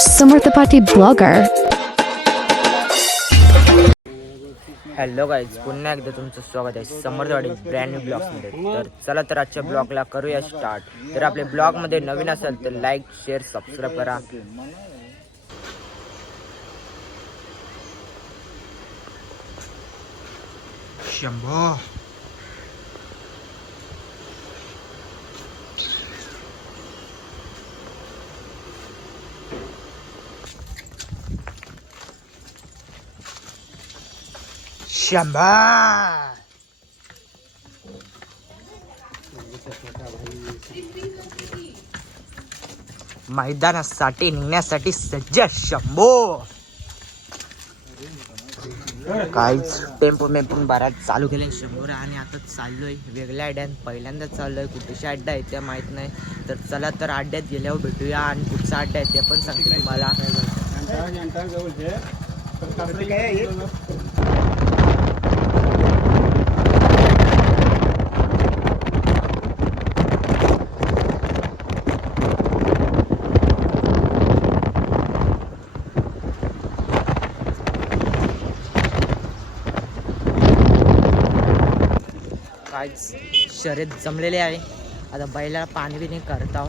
समर्थ पाटी blogger. Hello guys, पुन्हा एकदा तुमचं स्वागत आहे समर्थवाडी ब्रँड न्यू ब्लॉग्समध्ये. तर चला तर आजच्या ब्लॉगला करूया स्टार्ट. तर आपल्या ब्लॉगमध्ये नवीन असेल तर लाईक शेअर सबस्क्राईब करा. शंभो शंभा मैदानासाठी निघण्यासाठी सज्ज शंभो. काहीच टेम्पो मेपून बारात चालू केले शंभर आणि आता चाललोय वेगळ्या अड्ड्यात. पहिल्यांदा चाललोय, कुठेच्या अड्डा आहे त्या माहित नाही. तर चला तर अड्ड्यात गेल्यावर भेटूया आणि कुठचा अड्डा आहे ते पण सांगते तुम्हाला. काहीच शर्यत जमलेले आहे. आता बैलाला पाणी बिणी करताव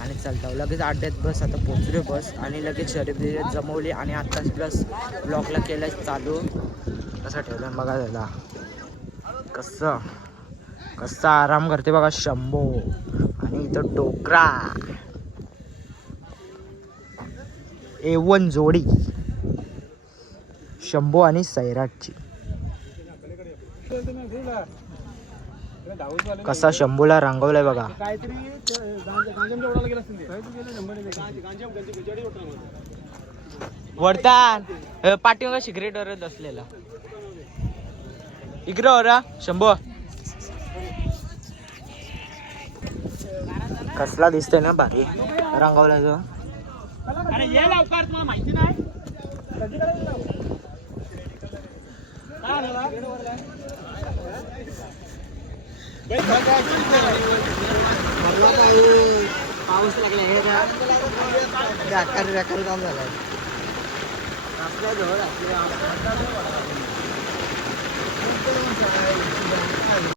आणि चालताव. लगेच अड्ड्यात बस, आता पोचले बस आणि लगेच शर्यत जमवली आणि आत्ताच प्लस ब्लॉकला केलं चालू. कसं ठेवलं बघा त्याला, कसा आराम करते बघा शंभो. आणि इथं डोकरा A1 जोडी शंभो आणि सैराटची. कसा शंभूला रंगवलाय बघा. वडतान पाठीमागा सिगरेट वरच असलेला इकडे होरा शंभू. कसला दिसतोय ना भारी रंगवला जो. अरे ये लवकर, तुम्हाला माहिती नाही. पाऊस लागला हे काम झालं.